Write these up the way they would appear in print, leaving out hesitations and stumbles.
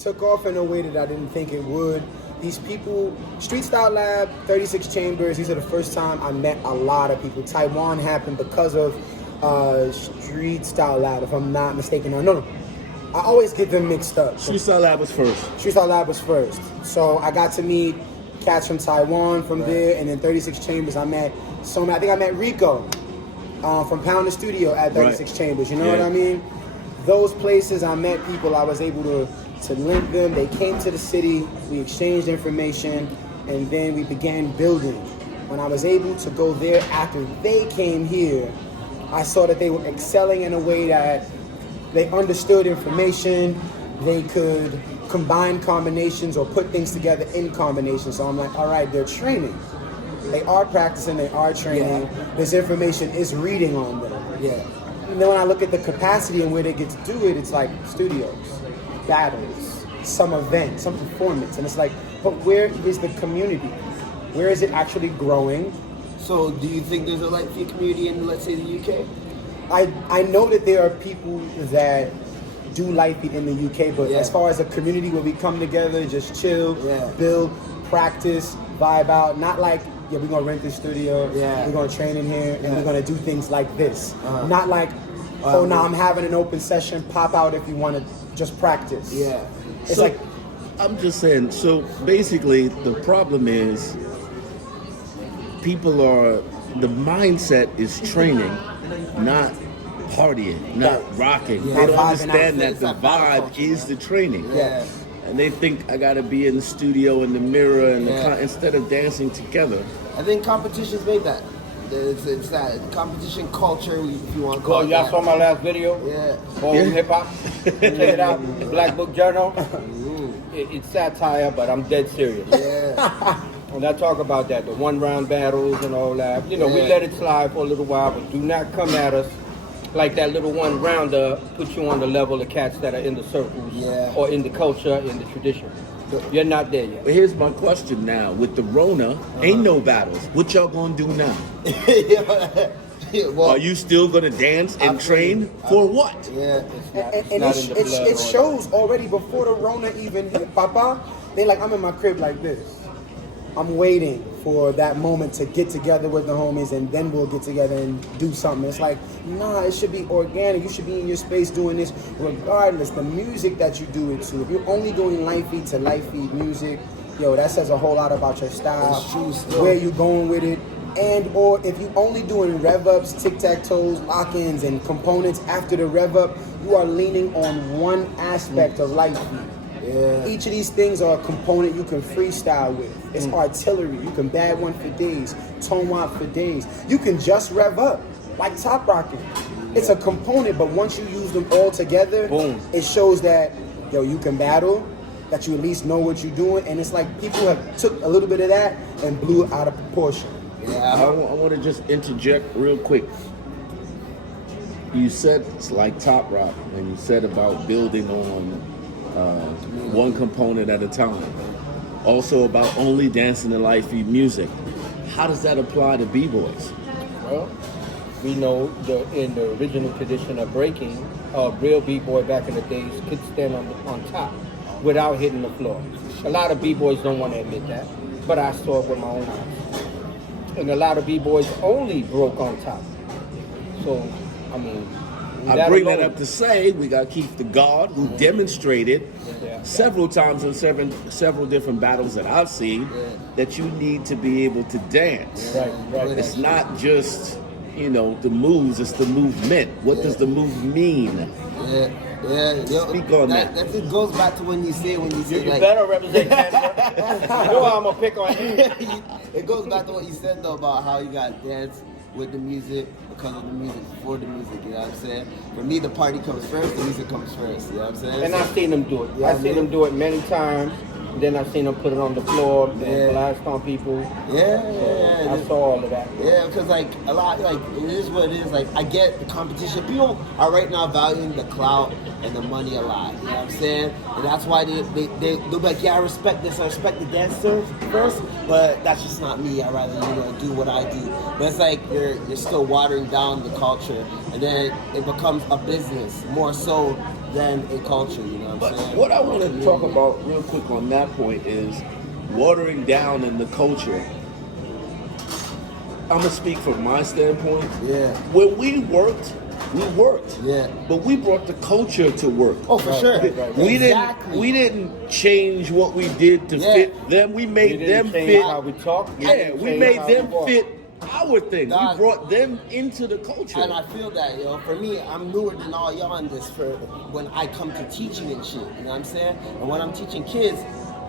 took off in a way that I didn't think it would. These people, Street Style Lab, 36 Chambers, these are the first time I met a lot of people. Taiwan happened because of Street Style Lab, if I'm not mistaken. No. I always get them mixed up. Street Style Lab was first. Street Style Lab was first. So I got to meet cats from Taiwan from there, and then 36 Chambers, I met I think I met Rico from Pounder Studio at 36 Chambers. You know what I mean? Those places, I met people, I was able to link them. They came to the city, we exchanged information, and then we began building. When I was able to go there after they came here, I saw that they were excelling in a way that they understood information, they could combine combinations or put things together in combinations. So I'm like, all right, they're training. They are practicing, they are training. This information is reading on them. And then when I look at the capacity and where they get to do it, it's like studios, battles, some event, some performance. And it's like, but where is the community? Where is it actually growing? So do you think there's a light feet community in, let's say, the UK? I know that there are people that do light feet in the UK, but as far as a community where we come together, just chill, build, practice, vibe out, not like, we're gonna rent this studio, we're gonna train in here, and we're gonna do things like this. Not like, I'm having an open session, pop out if you wanna just practice. It's so, like, I'm just saying, so basically the problem is the mindset is training, not partying, not rocking. They don't understand that the vibe is the training. And they think I gotta be in the studio in the mirror and instead of dancing together. I think competitions made that. It's that competition culture, if you want to call it. Y'all saw my last video? Hip hop. Check it out. The Black Book Journal. It's satire, but I'm dead serious. When I talk about that, the one-round battles and all that, we let it slide for a little while, but do not come at us like that little one-rounder put you on the level of cats that are in the circles or in the culture, in the tradition. You're not there yet. But here's my question now. With the Rona, ain't no battles. What y'all gonna do now? Are you still gonna dance and train for what? It shows already before the Rona even hit, Papa. They like, I'm in my crib like this. I'm waiting for that moment to get together with the homies, and then we'll get together and do something. It's like, nah, it should be organic. You should be in your space doing this regardless. The music that you do it to. If you're only doing light feed to light feed music, that says a whole lot about your style, where you going with it. And or if you only doing rev ups, tic-tac-toes, lock-ins, and components after the rev up, you are leaning on one aspect of light feed. Each of these things are a component you can freestyle with. It's artillery. You can bad one for days, tone out for days. You can just rev up, like top rocking. It's a component, but once you use them all together, it shows that, you can battle, that you at least know what you're doing, and it's like people have took a little bit of that and blew it out of proportion. I want to just interject real quick. You said it's like top rock, and you said about building on one component at a time. Also about only dancing to light feed music. How does that apply to b-boys? Well, we know in the original tradition of breaking, a real b-boy back in the days could stand on top without hitting the floor. A lot of b-boys don't want to admit that, but I saw it with my own eyes. And a lot of b-boys only broke on top. So, I mean, I bring that up to say we got Keith the God, who demonstrated several times in several different battles that I've seen that you need to be able to dance. It's not just the moves; it's the movement. What does the move mean? Speak on that. It goes back to when you say you like, better represent Canada. You know I'm gonna pick on you. It goes back to what you said though about how you got dance with the music, because of the music, for the music, you know what I'm saying? For me, the party comes first, the music comes first, you know what I'm saying? And I've seen them do it. I've seen them do it many times. Then I've seen them put it on the floor and blast on people. I saw all of that. Yeah, because a lot, it is what it is. I get the competition. People are right now valuing the clout and the money a lot. You know what I'm saying? And that's why they'll be like, I respect this. I respect the dancer first, but that's just not me. I'd rather, do what I do. But it's like, you're still watering down the culture, and then it becomes a business more so than a culture. You know what I'm saying? What I want to talk about real quick on that point is watering down in the culture. I'm gonna speak from my standpoint. Yeah. When we worked. Yeah. But we brought the culture to work. Oh, for sure. We Exactly. didn't change what we did to fit them. We made them fit how we talk. Yeah, we made them fit our thing. Dog. We brought them into the culture. And I feel that, yo. For me, I'm newer than all y'all in this for when I come to teaching and shit. You know what I'm saying? And when I'm teaching kids,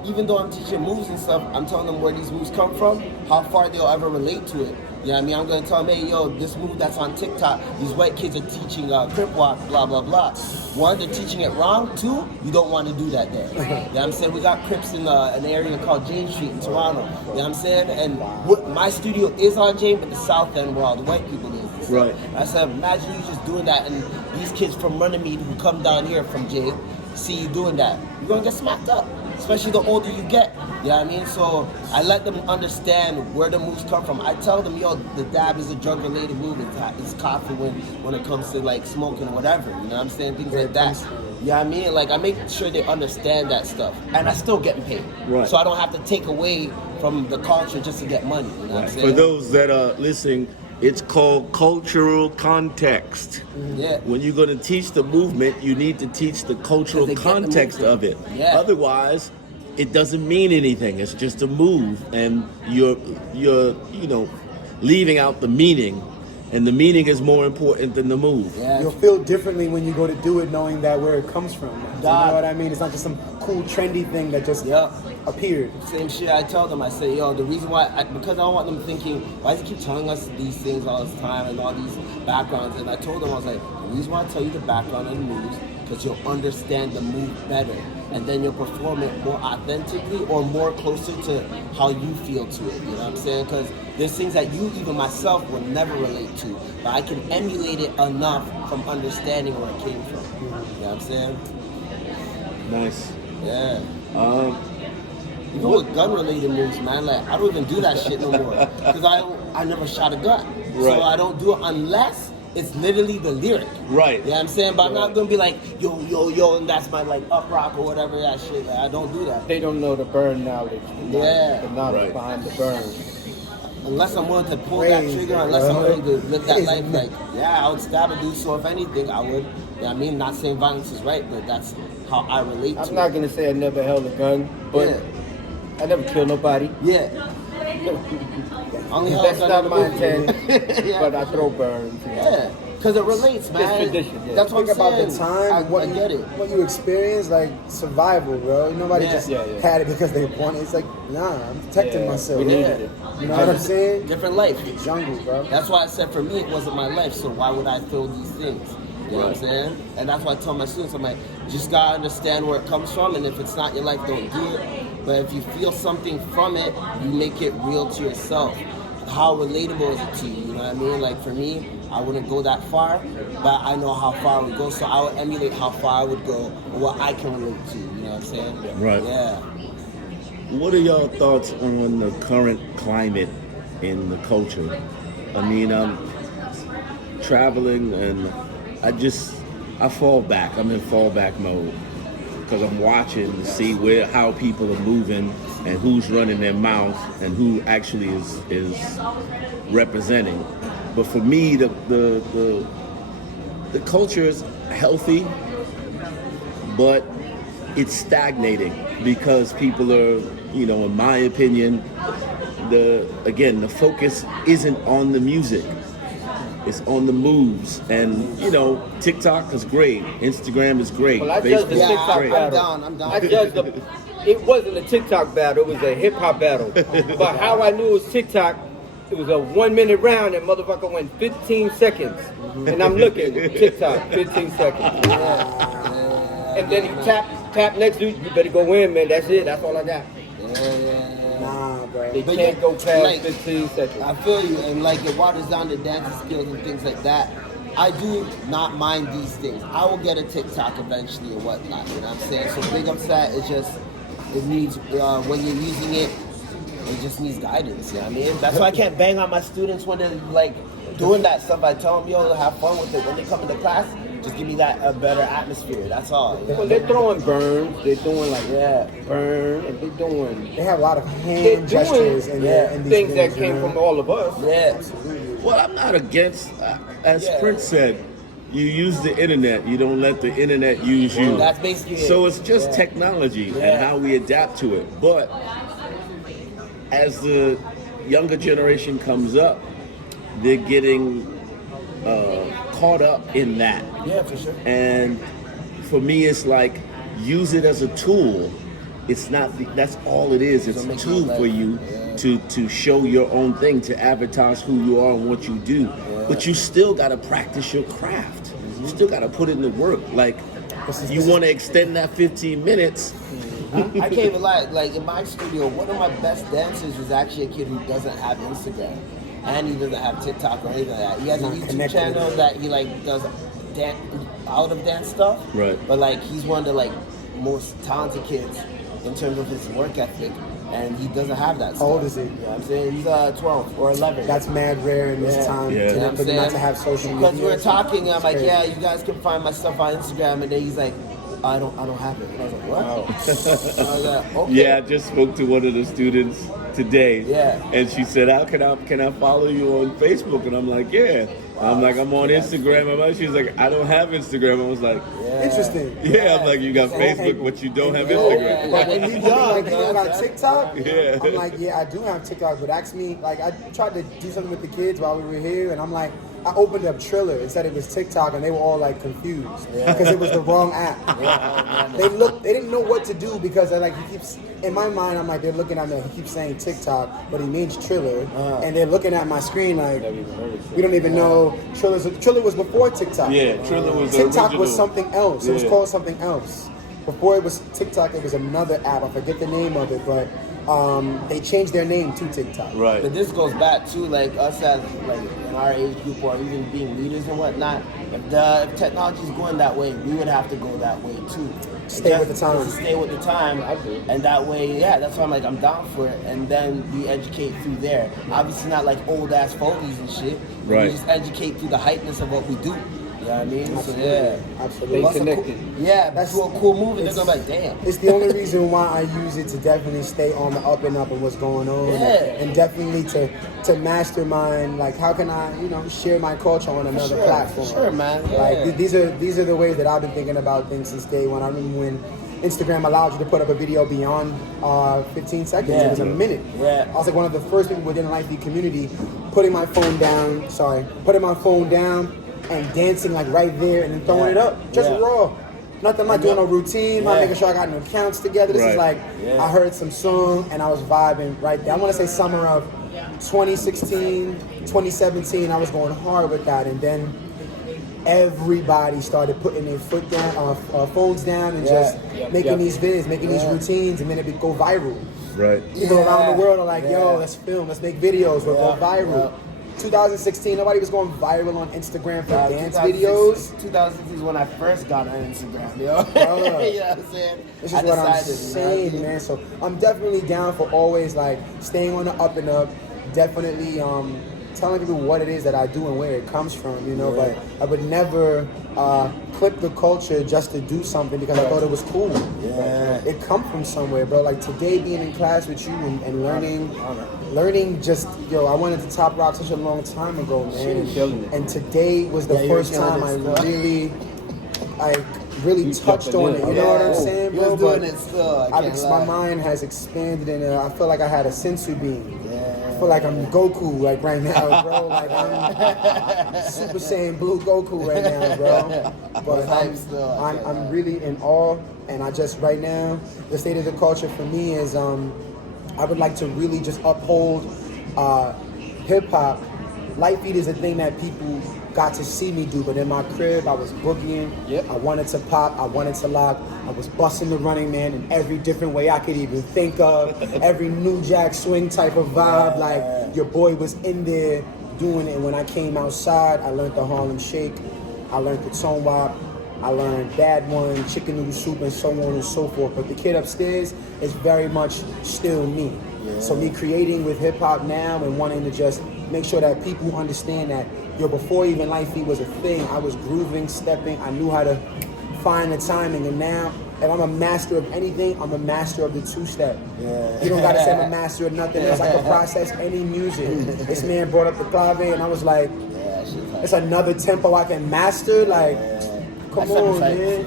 even though I'm teaching moves and stuff, I'm telling them where these moves come from, how far they'll ever relate to it. You know what I mean? I'm going to tell them, hey, yo, this move that's on TikTok, these white kids are teaching crip walk, blah, blah, blah. One, they're teaching it wrong. Two, you don't want to do that there. You know what I'm saying? We got crips in an area called Jane Street in Toronto. You know what I'm saying? And my studio is on Jane, but the south end where all the white people is. Right. I said, imagine you just doing that, and these kids from Runnymede who come down here from Jane see you doing that. You're going to get smacked up. Especially the older you get, you know what I mean? So I let them understand where the moves come from. I tell them, yo, the dab is a drug-related move. It's coffee when it comes to like smoking or whatever, you know what I'm saying? Things like that. You know what I mean? Like I make sure they understand that stuff. And I still get paid. Right. So I don't have to take away from the culture just to get money, you know what I'm saying? For those that are listening, it's called cultural context. Yeah. When you're going to teach the movement, you need to teach the cultural Because they get the context of it. Yeah. Otherwise, it doesn't mean anything. It's just a move, and you're leaving out the meaning, and the meaning is more important than the move. Yeah. You'll feel differently when you go to do it, knowing that where it comes from. You know what I mean? It's not just some cool, trendy thing that just appeared. Same shit I tell them. I say, yo, the reason why, because I don't want them thinking, why does he keep telling us these things all this time and all these backgrounds? And I told them, I was like, the reason why I tell you the background of the moves, because you'll understand the move better. And then you'll perform it more authentically or more closer to how you feel to it. You know what I'm saying? Because there's things that you, even myself, would never relate to. But I can emulate it enough from understanding where it came from. You know what I'm saying? Nice. Yeah. Even with gun-related moves, man, like I don't even do that shit no more because I never shot a gun, so I don't do it unless it's literally the lyric. Right. You know what I'm saying? But I'm not gonna be like yo yo yo, and that's my like up rock or whatever that shit. Like, I don't do that. They don't know the burn knowledge. The knowledge behind the burn. Unless I'm willing to pull that trigger, unless I'm willing to live that life, like I would stab a dude. So if anything, I would. You know what I mean? Not saying violence is right, but that's how I relate to it. I'm not gonna say I never held a gun, but I never killed nobody. Yeah. Only That's not my intent, but I throw burns. Yeah, because it relates, man. Tradition, That's what I'm about saying. the time, I get it. What you experience, like survival, bro. Nobody just had it because they wanted it. It's like, nah, I'm protecting myself. We needed it. You know what I'm saying? Different life. Jungle, bro. That's why I said for me it wasn't my life, so why would I feel these things? You know what I'm saying? And that's why I tell my students, I'm like, just gotta understand where it comes from, and if it's not your life, don't do it. But if you feel something from it, you make it real to yourself. How relatable is it to you? You know what I mean? Like for me, I wouldn't go that far, but I know how far I would go, so I would emulate how far I would go, or what I can relate to. You know what I'm saying? Right. Yeah. What are your thoughts on the current climate in the culture? I mean, I'm traveling and I fall back. I'm in fallback mode because I'm watching to see how people are moving and who's running their mouth and who actually is representing. But for me, the culture is healthy, but it's stagnating because people are, in my opinion, the focus isn't on the music. It's on the moves. And, TikTok is great. Instagram is great. Well, I judged the TikTok great. battle. I'm down. I judged it wasn't a TikTok battle, it was a hip hop battle. But how I knew it was TikTok, it was a 1 minute round and motherfucker went 15 seconds. And I'm looking, TikTok, 15 seconds. And then you tap next to you better go in, man. That's it. That's all I got. Nah, bro. They can't go past 15 seconds. I feel you, and like it waters down the dancing skills and things like that. I do not mind these things. I will get a TikTok eventually or whatnot, you know what I'm saying? So big upset, it needs, when you're using it just needs guidance, you know what I mean? That's why I can't bang on my students when they're like, doing that stuff, I tell them, yo, have fun with it. When they come into class, just give me that a better atmosphere. That's all. You know? Well, they're throwing burns. They're doing like burn, and they're doing. They have a lot of hand gestures in these things that came from all of us. Yeah. Well, I'm not against, as Prince said, you use the internet, you don't let the internet use you. That's basically it. So it's just technology and how we adapt to it. But as the younger generation comes up, they're getting caught up in that. Yeah, for sure. And for me, it's like, use it as a tool. It's not, that's all it is. It's a tool for you to show your own thing, to advertise who you are and what you do. But you still got to practice your craft. You still got to put in the work. Like, you want to extend that 15 minutes. I can't even lie. Like, in my studio, one of my best dancers is actually a kid who doesn't have Instagram. And he doesn't have TikTok or anything like that. He has a YouTube channel that he, like, does out of dance stuff. Right. But, like, he's one of the, like, most talented kids in terms of his work ethic. And he doesn't have that stuff. How old is he? You know what I'm saying? He's 12 or 11. That's mad rare in this time. Yeah. You know what I'm For them not saying? to have social media. Because we were talking, I'm like, crazy. yeah, you guys can find my stuff on Instagram. And then he's like, I don't have it. And I was like, what? I was like, okay. Yeah, I just spoke to one of the students today. Yeah. And she said, "How can I follow you on Facebook?" And I'm like, "Yeah." I'm like, "I'm on Instagram." She's like, "I don't have Instagram." I was like, Interesting. "Yeah." I'm like, "You got Facebook, but you don't have Instagram." But when you like, you know, got TikTok, Yeah. I'm like, yeah, I do have TikTok, but ask me, like, I tried to do something with the kids while we were here, and I'm like, I opened up Triller and said it was TikTok, and they were all like confused because it was the wrong app. They didn't know what to do because like he keeps, in my mind, I'm like, they're looking at me, he keeps saying TikTok, but he means Triller, and they're looking at my screen like, we don't even know. Triller was before TikTok. Yeah, Triller was the TikTok original. was something else. It was Yeah. called something else. Before it was TikTok, it was another app. I forget the name of it, but they changed their name to TikTok. Right. But this goes back to like us as like in our age group or even being leaders and whatnot. If technology is going that way, we would have to go that way too. Stay with the time. Stay with the time, and that way, that's why I'm like, I'm down for it. And then we educate through there. Obviously, not like old ass fogies and shit. But Right. We just educate through the hypeness of what we do. You know what I mean? So Absolutely. What's a connected. that's a cool move. And they're gonna be like, damn. It's the only reason why I use it to definitely stay on the up and up and what's going on, Yeah. and definitely to mastermind. Like, how can I, share my culture on another Sure, platform? sure, man. Yeah. Like these are the ways that I've been thinking about things since day one. I remember when Instagram allowed you to put up a video beyond 15 seconds. Yeah. It was a minute. Yeah. I was like one of the first people within the Life Beat community putting my phone down and dancing like right there and then throwing it up. Just raw. Nothing like doing no routine, not making sure I got no counts together. This is like, I heard some song and I was vibing right there. I want to say summer of 2016, 2017, I was going hard with that. And then everybody started putting their foot down, phones down and just making these vids, making these routines, and then it would go viral. Right. People around the world are like, yo, let's film, let's make videos, we'll go viral. 2016, nobody was going viral on Instagram for dance videos. 2016 is when I first got on Instagram, yo. You know what I'm saying? This is what I'm saying, man. So I'm definitely down for always like staying on the up and up. Definitely telling people what it is that I do and where it comes from, But I would never clip the culture just to do something because I thought it was cool. Yeah. It come from somewhere, bro. Like today being in class with you and learning just, I wanted to top rock such a long time ago, man. And today was the first time I really touched on it. You know what I'm saying, bro? Doing it still. My mind has expanded and I feel like I had a sensu beam. I feel like I'm Goku like right now, bro. Like I'm Super Saiyan Blue Goku right now, bro. But I'm really in awe, and I just right now the state of the culture for me is I would like to really just uphold hip hop. Light beat is a thing that people got to see me do, but in my crib I was boogieing. I wanted to pop, I wanted to lock, I was busting the Running Man in every different way I could even think of, every New Jack Swing type of vibe. Like your boy was in there doing it. And when I came outside, I learned the Harlem Shake, I learned the Tone Wop, I learned Bad One, Chicken Noodle Soup, and so on and so forth. But the kid upstairs is very much still me. So me creating with hip hop now and wanting to just make sure that people understand that yo, before even light feet was a thing, I was grooving, stepping. I knew how to find the timing, and now if I'm a master of anything, I'm a master of the two-step. Yeah. You don't gotta say I'm a master of nothing else. I can process any music. This man brought up the clave, and I was like, it's another tempo I can master. Like, come on, man.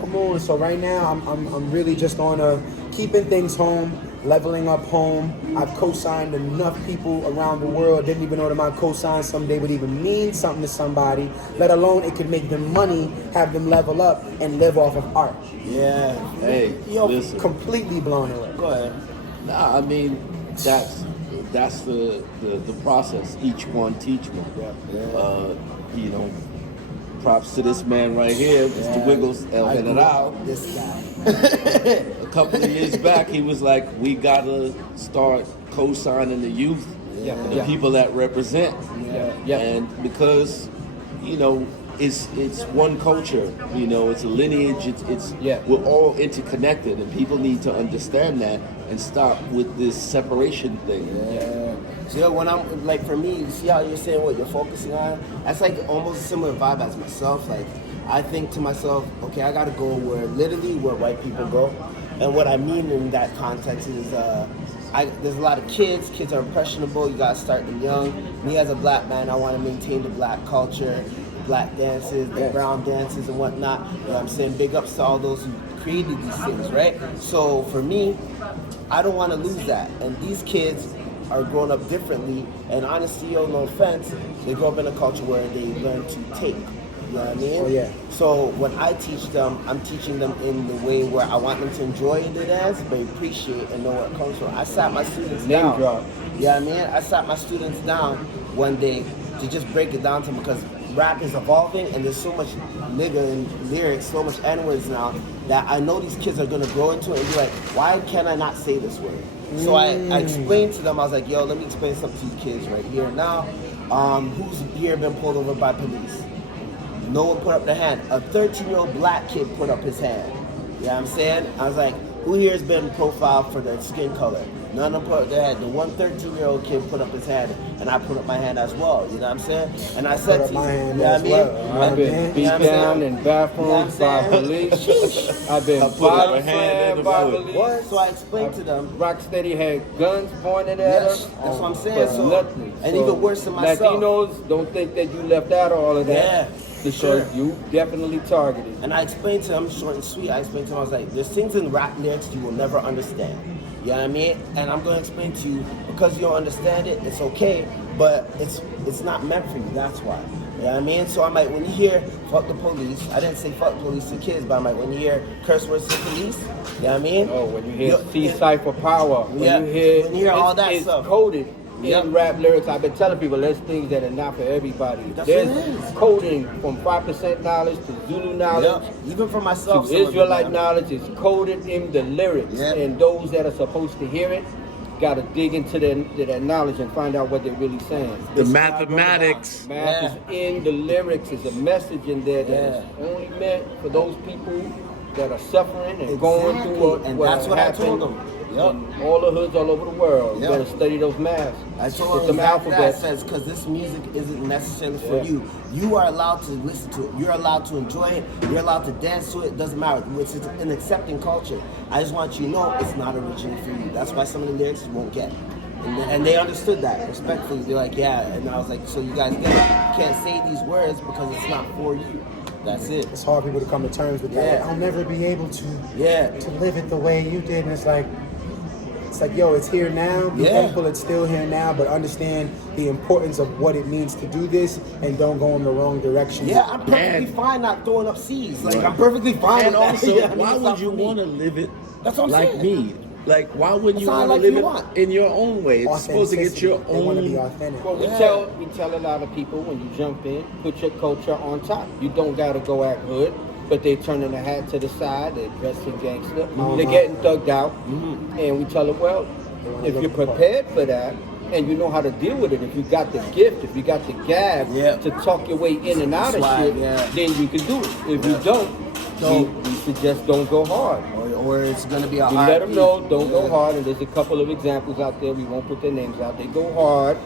Come on. So right now, I'm really just on keeping things home, leveling up home. I've co-signed enough people around the world. Didn't even know that my co-sign someday would even mean something to somebody, let alone it could make them money, have them level up and live off of art. Yeah. Hey, Yo, listen. completely blown away. Go ahead. Nah, I mean, that's the process. Each one teach one. Yeah. You know, props to this man right here, Mr. Wiggles El General. This guy. A couple of years back, he was like, we gotta start co-signing the youth, the people that represent. And because, you know, it's one culture, you know, it's a lineage, we're all interconnected, and people need to understand that and stop with this separation thing. So when I'm like, for me, you see how you're saying what you're focusing on? That's like almost a similar vibe as myself. Like, I think to myself, okay, I gotta go where white people go. And what I mean in that context is, there's a lot of kids are impressionable, you gotta start them young. Me as a black man, I wanna maintain the black culture, black dances, the brown dances and whatnot. You know what I'm saying? Big ups to all those who created these things, right? So for me, I don't wanna lose that. And these kids are growing up differently, and honestly, yo, no offense, they grow up in a culture where they learn to take. You know what I mean? Oh, yeah. So when I teach them, I'm teaching them in the way where I want them to enjoy the dance, but appreciate and know where it comes from. I sat my students down. Drop. Yeah, I mean, I sat my students down one day to just break it down to them, because rap is evolving and there's so much nigga and lyrics, so much N-words now, that I know these kids are gonna grow into it and be like, why can I not say this word? So I explained to them, I was like, yo, let me explain something to you kids right here now. Who's here been pulled over by police? No one put up their hand. A 13-year-old black kid put up his hand. You know what I'm saying? I was like, who here has been profiled for their skin color? None of them put up their hand. The one 13-year-old kid put up his hand, and I put up my hand as well. You know what I'm saying? And I said to you, you know what I mean? I've been beat down in bathrooms by police. I've been bottom slammed by police. So I explained to them. Rocksteady had guns pointed at us. That's what I'm saying. But So, nothing. and even worse than myself. Latinos, don't think that you left out all of that. Yeah. Because you definitely targeted. And I explained to him, short and sweet, I explained to him, I was like, there's things in rap lyrics you will never understand. You know what I mean? And I'm going to explain to you, because you don't understand it, it's okay, but it's not meant for you, that's why. You know what I mean? So I'm like, when you hear fuck the police, I didn't say fuck the police to kids, but I'm like, when you hear curse words to police, you know what I mean? Oh, when you hear C-Cipher Power, when you hear all that it's stuff. Coded in rap lyrics. I've been telling people there's things that are not for everybody. That's There's what it is. coding from 5% knowledge to Zulu knowledge. Even for myself. To Israelite knowledge is coded in the lyrics. And those that are supposed to hear it got to dig into that knowledge and find out what they're really saying. The mathematics. Math is in the lyrics. There's a message in there that is only meant for those people that are suffering and going through what that's what happened. I told them. In all the hoods all over the world. You better study those maths. I told them that says, because this music isn't necessarily for you. You are allowed to listen to it. You're allowed to enjoy it. You're allowed to dance to it. It doesn't matter. It's an accepting culture. I just want you to know it's not originally for you. That's why some of the lyrics you won't get. And they understood that respectfully. They're like, yeah. And I was like, so you guys get it. You can't say these words because it's not for you. That's it. It's hard for people to come to terms with that. I'll never be able to live it the way you did. And it's like, yo, it's here now. Be thankful it's still here now, but understand the importance of what it means to do this and don't go in the wrong direction. Yeah, I'm perfectly fine not throwing up C's. Like, I'm perfectly fine. And also, why would you want to live it like me? Like, why wouldn't you want to live it in your own way? It's supposed to get your own. They want to be authentic. Well, we tell a lot of people when you jump in, put your culture on top. You don't got to go act hood. But they turning the hat to the side, they're dressing gangster, they're getting thugged out, and we tell them, well, if you're prepared for that, and you know how to deal with it, if you got the gift, if you got the gab to talk your way in and out of shit, then you can do it. If you don't, you suggest don't go hard. Or it's going to be a hard. Let them know, don't go hard, and there's a couple of examples out there, we won't put their names out, they go hard,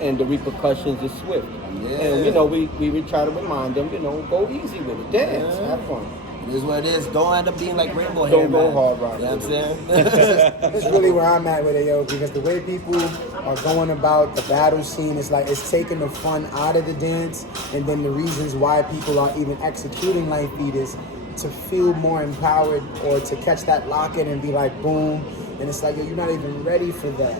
and the repercussions is swift. And you know, we try to remind them, you know, go easy with it, dance, have fun. It is what it is. Don't end up being like Rainbow Hair. Don't go man. hard, right? You know what I'm saying? It's really where I'm at with it, yo, because the way people are going about the battle scene is like it's taking the fun out of the dance, and then the reasons why people are even executing life beat is to feel more empowered or to catch that lock-in and be like, boom. And it's like, yo, you're not even ready for that.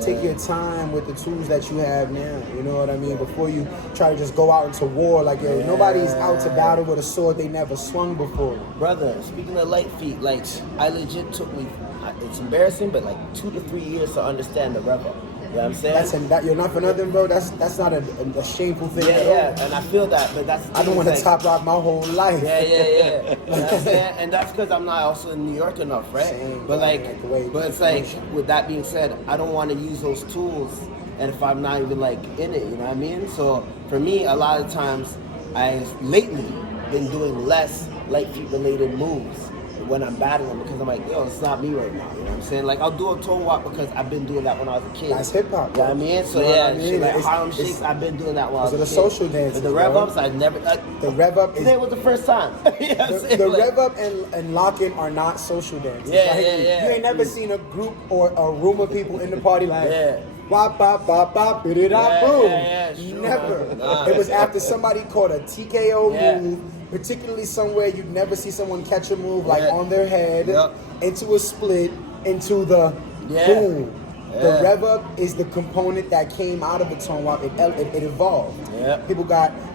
Take your time with the tools that you have now. You know what I mean? Before you try to just go out into war, like, yo, nobody's out to battle with a sword they never swung before. Brother, speaking of light feet, like, I legit took me, it's embarrassing, but like 2 to 3 years to understand the rev up. You know what I'm saying? You're not for nothing, bro. That's not a shameful thing at all. Yeah, and I feel that, but that's... I don't want to top rock my whole life. Yeah. You know what I'm saying? And that's because I'm not also in New York enough, right? Same, but like, right, but it's like, with that being said, I don't want to use those tools, and if I'm not even like in it, you know what I mean? So for me, a lot of times, I've lately been doing less light feet related moves when I'm battling, because I'm like, yo, it's not me right now. You know what I'm saying? Like, I'll do a toe walk because I've been doing that when I was a kid. That's hip hop. You know what I mean? So You know yeah, what I mean? shit like It's- Harlem Shakes, I've been doing that when I was a kid. Those are the social dances, But the rev bro. ups, I never. The rev up is... Today was the first time. You know what I'm saying? The Like, rev up and lock in are not social dances. Yeah, Like, yeah. You ain't never seen a group or a room of people in the party like, Yeah. bop, bop, bop, bop, bidi-da, boom. Yeah, sure. Never. Nah. It was after somebody caught a TKO Yeah. move, particularly somewhere you'd never see someone catch a move, like Yeah. on their head, Yep. into a split, into the Yeah. boom. The Yeah. rev up is the component that came out of the tone walk. It evolved. Yep.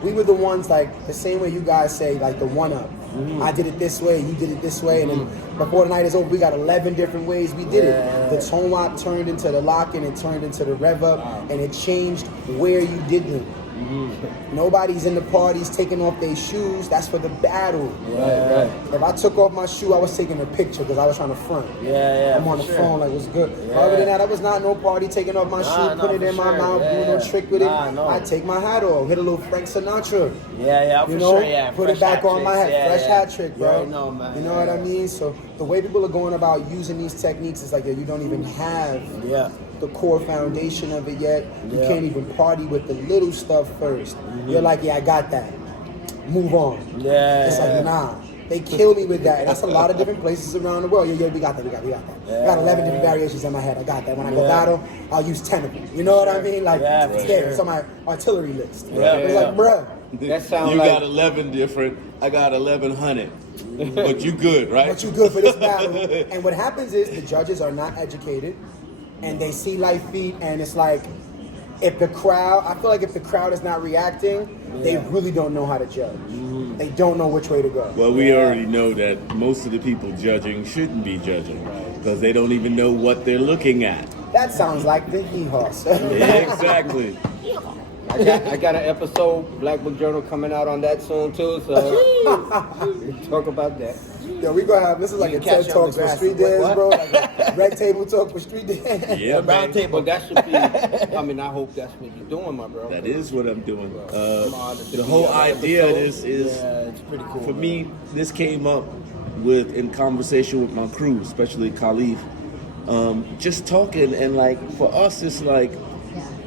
We were the ones, like the same way you guys say, like the one up. Mm-hmm. I did it this way, you did it this way, and then before the night is over, we got 11 different ways we did it. The tone walk turned into the lock-in, it turned into the rev up, and it changed where you did them. Nobody's in the parties taking off their shoes. That's for the battle. Right. If I took off my shoe, I was taking a picture because I was trying to front. Yeah, I'm on the for sure. phone, like, what's good? Yeah. Other than that, I was not no party taking off my shoe, no, putting it for in my sure. mouth, Yeah, doing no yeah. trick with it. No. I take my hat off, hit a little Frank Sinatra. Yeah, You for know, sure, yeah. put it Fresh back hat on my tricks. head. Yeah, Fresh yeah. hat trick, You bro. already know, man. You know what I mean? So the way people are going about using these techniques is like, yo, you don't even have the core foundation of it yet. You Yeah. can't even party with the little stuff 1st. You're like, yeah, I got that. Move on. Yeah. It's like, nah. They kill me with that. And that's a lot of different places around the world. Yo, we got that. We got that. I got 11 different variations in my head. I got that. When I go battle, I'll use 10 of them. You know what I mean? Like, it's there. It's on my artillery list. It's like, bruh. That sounds You like got 11 different. I got 1100. But you good, right? But you good for this battle. And what happens is the judges are not educated, and they see life feet, and it's like, if the crowd, I feel like if the crowd is not reacting, they really don't know how to judge. They don't know which way to go. Well, we already know that most of the people judging shouldn't be judging because they don't even know what they're looking at. That sounds like the hee-haw. Yeah, exactly. I got an episode, Black Book Journal, coming out on that soon too, so we'll talk about that. Yo, we gonna have, this is like You a can catch TED you on Talk the for grass. street What? dance, bro. Like a red table talk for street dance. Yeah, Round man. table. Well, that should be, I mean, I hope that's what you're doing, my bro. That is what I'm doing. To The be whole on the idea episode. is Yeah, it's pretty cool. for me, this came up with in conversation with my crew, especially Khalif. Just talking, and like for us, it's like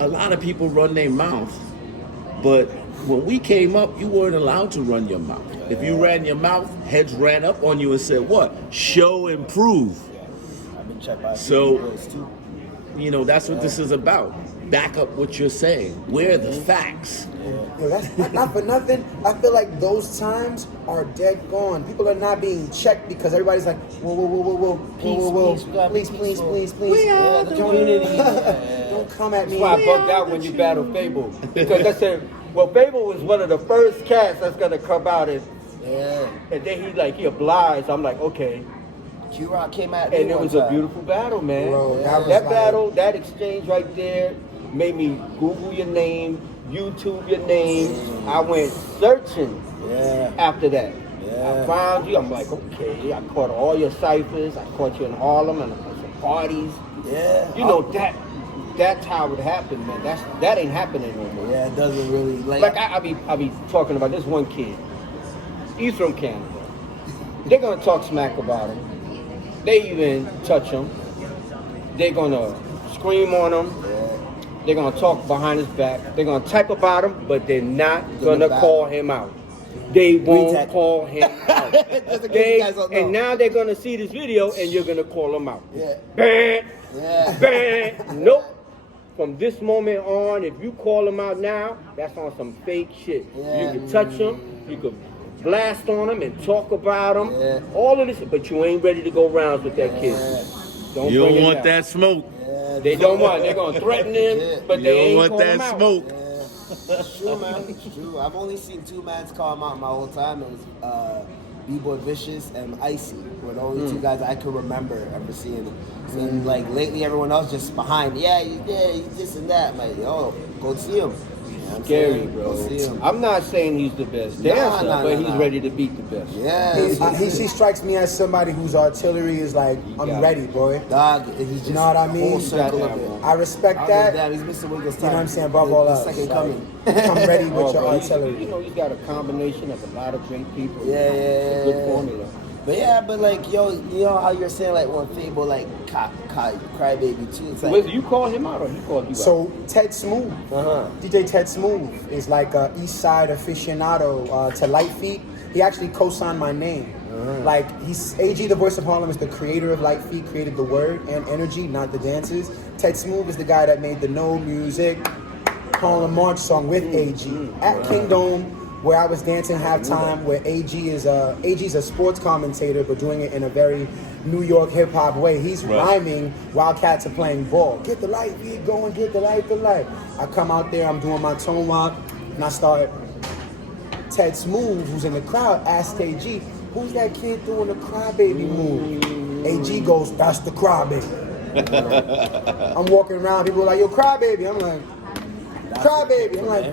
a lot of people run their mouth, but when we came up, you weren't allowed to run your mouth. If you ran your mouth, heads ran up on you and said, "What? Show and prove." I've been checked by a few So, girls, too. you know, that's what this is about. Back up what you're saying. Where are the facts? Yo, that's not for nothing. I feel like those times are dead gone. People are not being checked because everybody's like, whoa, Peace, we gotta be please. peaceful. We Yeah, are the the community. community. Don't come at me. That's why I bugged out when you battled Fable. Because I said, well, Fable was one of the first cats that's gonna come out and then he obliged. I'm like, okay. Q-Rock came at me And it one was a time. beautiful battle, man. Bro, that was that like- battle, that exchange right there made me Google your name, YouTube your name. I went searching after that. I found you. I'm like, okay. I caught all your ciphers. I caught you in Harlem and some parties. Yeah. You know, that's how it happened, man. That ain't happening no more. Yeah, it doesn't really Like I be talking about this one kid. He's from Canada. They're gonna talk smack about him. They even touch him. They're gonna scream on him. They're gonna talk behind his back. They're gonna type about him, but they're not gonna call him out. They won't call him out. And now they're gonna see this video, and you're gonna call him out. Yeah. Bang, Yeah. bang. Nope. From this moment on, if you call him out now, that's on some fake shit. Yeah. You can touch him, you can blast on him and talk about him, Yeah. all of this, but you ain't ready to go rounds with that kid. Don't You bring don't it want down. that smoke. They don't want. They're gonna threaten him, but You they don't ain't want calling him that out. smoke. It's true, man. It's true. I've only seen two mans call him out my whole time. It was B-Boy Vicious and Icy were the only two guys I could remember ever seeing. So then, like lately, everyone else just behind. Yeah, you this and that. I'm like, yo, go see him. You know what I'm Scary, saying? bro. Go see him. I'm not saying he's the best dancer, but he's ready to beat the best. Yeah, He strikes me as somebody whose artillery is like, I'm ready, boy. dog. He's just You know what I a mean? whole circle of it. I respect Other that. than He's Mr. Wiggles' You time. know what I'm saying? Above The- all the else. second Like, coming. I'm ready with your bro, artillery. you know, he's got a combination of a lot of great people. Yeah. It's a good formula. But yeah, but like, yo, you know how you're saying like when Fable like Crybaby too. It's like, Whether you call him out or he called you out. So Ted Smooth, Uh-huh. DJ Ted Smooth is like a East Side aficionado to Light Feet. He actually co-signed my name. Like he's AG, the voice of Harlem, is the creator of Light Feet, created the word and energy, not the dances. Ted Smooth is the guy that made the No Music Harlem March song with AG at Kingdom, where I was dancing halftime, where AG's a sports commentator, but doing it in a very New York hip hop way. He's rhyming while cats are playing ball. Get the light, beat going, get the light, the light. I come out there, I'm doing my tone walk, and I start. Ted Smooth, who's in the crowd, asked AG, who's that kid doing the crybaby move? AG goes, that's the crybaby. I'm walking around, people are like, yo, crybaby. I'm like, crybaby. I'm like,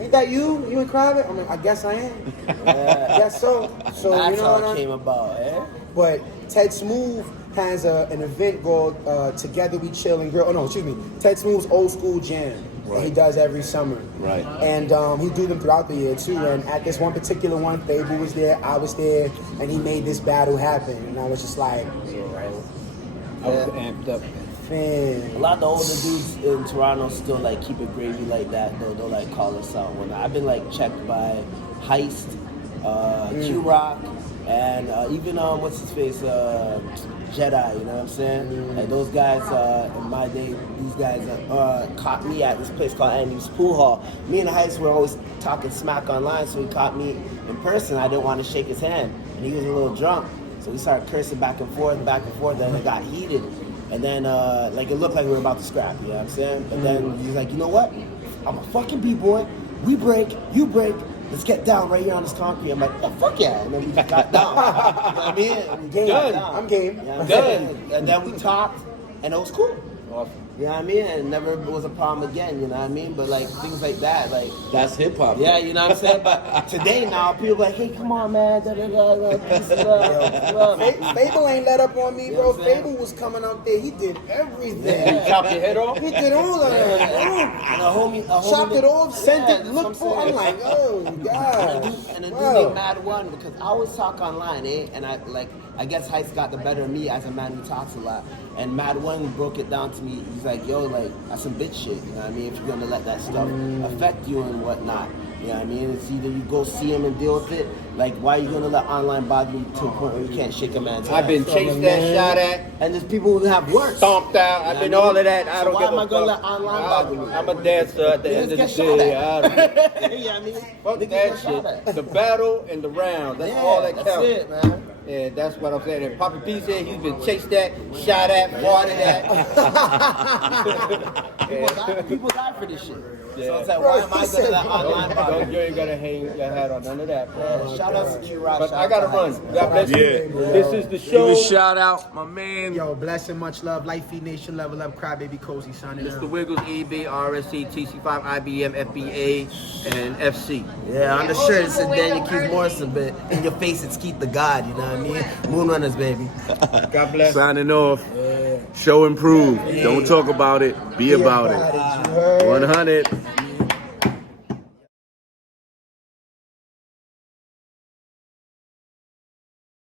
ain't that you? You and Crybaby? I'm like, I guess I am. I guess so. So that's you know how what it I came about, eh? But Ted Smooth has an event called Together We Chill and Grill. Oh no, excuse me. Ted Smooth's Old School Jam. That he does every summer. Right. And he do them throughout the year too. And at this one particular one, Fable was there, I was there, and he made this battle happen. And I was just like, I was amped up. man. A lot of the older dudes in Toronto still like keep it gravy like that. They'll like call us out. When I've been like checked by Heist, Q-Rock, and even what's his face, Jedi. You know what I'm saying? Like those guys in my day, these guys caught me at this place called Andy's Pool Hall. Me and Heist were always talking smack online, so he caught me in person. I didn't want to shake his hand, and he was a little drunk. So we started cursing back and forth, and it got heated. And then, like, it looked like we were about to scrap, you know what I'm saying? But then he's like, you know what? I'm a fucking B-boy. We break, you break. Let's get down right here on this concrete. I'm like, oh, fuck yeah. And then we just got down. You know what I mean? And we Game. got down. I'm game. You know what I'm saying? And then we talked, and it was cool. Awesome. You know what I mean? And it never was a problem again, you know what I mean? But like things like that, like That's hip hop. yeah, you know what I'm saying? But today now people are like, hey, come on man, da da da da, peace and love, peace and love. Fable ain't let up on me, You bro. know what I'm saying? Fable was coming out there. He did everything. Yeah. Chop your head off? He did all of that. And a homie Chopped it off, sent yeah, it, that's looked what for. I'm like, oh god. And a dude Wow. named Mad One, because I always talk online, and I guess Heist got the better of me as a man who talks a lot. And Mad One broke it down to me. He's like, yo, like, that's some bitch shit, you know what I mean? If you're gonna let that stuff affect you and whatnot. You know what I mean? It's either you go see him and deal with it. Like, why are you gonna let online bother you to a point where you can't shake a man's hand? I've been chased at, shot at, And there's people who have worse. stomped out. I've been all of that. I So don't why give am a I gonna fuck. let online bother me? I'm a dancer at the end of the Niggas get shot day. at. I don't You know what I mean? fuck Niggas that get shot at. shit. The battle and the round. That's Yeah, all that that's counts. it, man. Yeah, that's what I'm saying. And Poppy P said he's been chased at, shot at, farted at. People die for this shit. Yeah. So it's like, why am I gonna let online bother Don't, me? you ain't gotta hang your hat on none of that, bro. Shout out to Q-Rock. But shout I out gotta to run. Heist. God bless you. Yeah. This is the Give show. a shout out, my man. Yo, blessing, much love. Light Feed Nation, level up. Crybaby Cozy, signing Mr. out. Wiggles, EB, RSC, TC5, IBM, FBA, and FC. Yeah, on the shirt it said Daniel Keith Morrison, but in your face it's Keith the God, you know what I mean? Moonrunners, baby. God bless. Signing off. Show and prove. Don't talk about it. Be about it. 100.